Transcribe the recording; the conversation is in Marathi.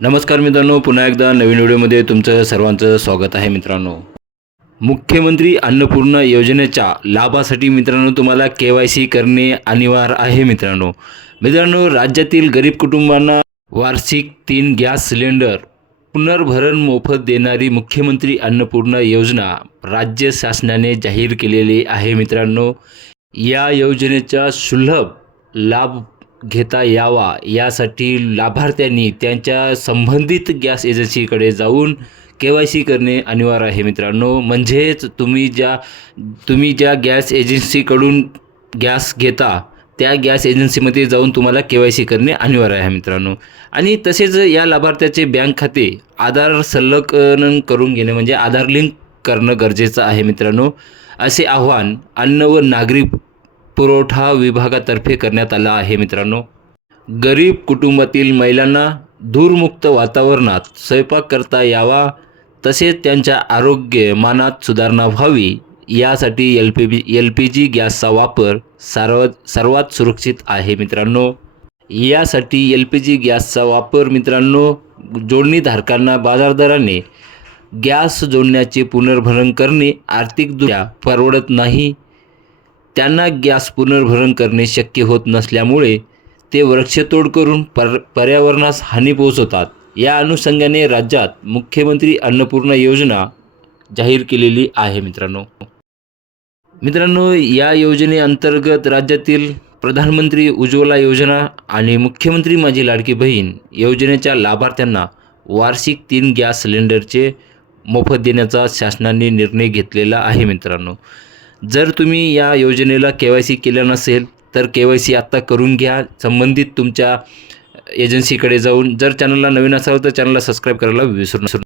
नमस्कार मित्रांनो पुन्हा एकदा नवीन व्हिडिओमध्ये तुमचं सर्वांचं स्वागत आहे मित्रांनो. मुख्यमंत्री अन्नपूर्णा योजनेच्या लाभासाठी मित्रांनो तुम्हाला के वाय सी करणे अनिवार्य आहे मित्रांनो. मित्रांनो राज्यातील गरीब कुटुंबांना वार्षिक तीन गॅस सिलेंडर पुनर्भरण मोफत देणारी मुख्यमंत्री अन्नपूर्णा योजना राज्य शासनाने जाहीर केलेली आहे मित्रांनो. या योजनेचा सुलभ लाभ घेता यावा यासाठी लाभार्थ्यांनी त्यांच्या संबंधित गॅस एजन्सीकडे जाऊन के वाय सी करणे अनिवार्य आहे मित्रांनो. म्हणजेच तुम्ही ज्या तुम्ही ज्या गॅस एजन्सीकडून गॅस घेता त्या गॅस एजन्सीमध्ये जाऊन तुम्हाला के वाय सी करणे अनिवार्य आहे मित्रांनो. आणि तसेच या लाभार्थ्याचे बँक खाते आधार संलग्न करून घेणे म्हणजे आधार लिंक करणं गरजेचं आहे मित्रांनो. असे आव्हान अन्न व नागरी पुरवठा विभागातर्फे करण्यात आला आहे मित्रांनो. गरीब कुटुंबातील महिलांना धूरमुक्त वातावरणात स्वयंपाक करता यावा तसेच त्यांच्या आरोग्य मानात सुधारणा व्हावी यासाठी L P B L P G गॅसचा वापर सर्व सर्वात सुरक्षित आहे मित्रांनो. यासाठी एल पी जी गॅसचा वापर मित्रांनो जोडणीधारकांना बाजारदराने गॅस जोडण्याचे पुनर्भरण करणे आर्थिकदृष्ट्या परवडत नाही. त्यांना गॅस पुनर्भरण करणे शक्य होत नसल्यामुळे ते वृक्षतोड करून पर पर्यावरणास हानी पोहोचवतात. या अनुषंगाने राज्यात मुख्यमंत्री अन्नपूर्णा योजना जाहीर केलेली आहे मित्रांनो. मित्रांनो या योजनेअंतर्गत राज्यातील प्रधानमंत्री उज्ज्वला योजना आणि मुख्यमंत्री माझी लाडकी बहीण योजनेच्या लाभार्थ्यांना वार्षिक तीन गॅस सिलेंडरचे मोफत देण्याचा शासनाने निर्णय घेतलेला आहे मित्रांनो. जर तुम्ही या योजनेला के वाय सी केलं नसेल तर के वाय सी आत्ता करून घ्या. संबंधित तुमच्या एजन्सीकडे जाऊन जर चॅनलला नवीन असाल तर चॅनलला सबस्क्राईब करायला विसरू नसू